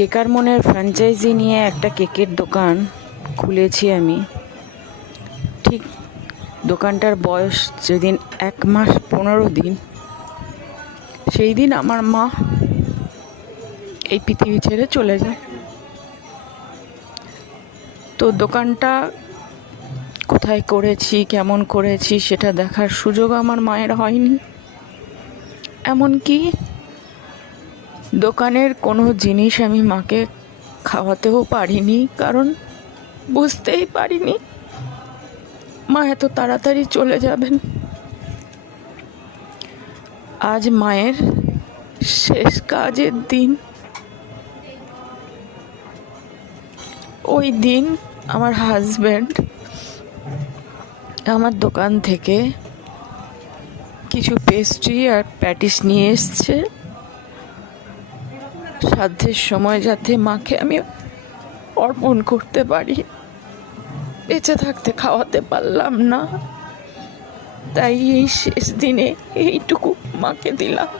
কেকার মনের ফ্র্যাঞ্চাইজি নিয়ে একটা কেকের দোকান খুলেছি আমি। ঠিক দোকানটার বয়স যেদিন 1 মাস 15 দিন, সেই দিন আমার মা এই পৃথিবী ছেড়ে চলে যায়। তো দোকানটা কোথায় করেছি, কেমন করেছি সেটা দেখার সুযোগ আমার মায়ের হয়নি। এমনকি দোকানের কোনো জিনিস আমি মাকে খাওয়াতেও পারিনি, কারণ বুঝতেই পারিনি মা এত তাড়াতাড়ি চলে যাবেন। আজ মায়ের শেষ কাজের দিন। ওই দিন আমার হাজব্যান্ড আমার দোকান থেকে কিছু পেস্ট্রি আর প্যাটিস নিয়ে এসছে, সাধ্যের সময় যাতে মাকে আমি অর্পণ করতে পারি। বেঁচে থাকতে খাওয়াতে পারলাম না, তাই এই শেষ দিনে এইটুকু মাকে দিলাম।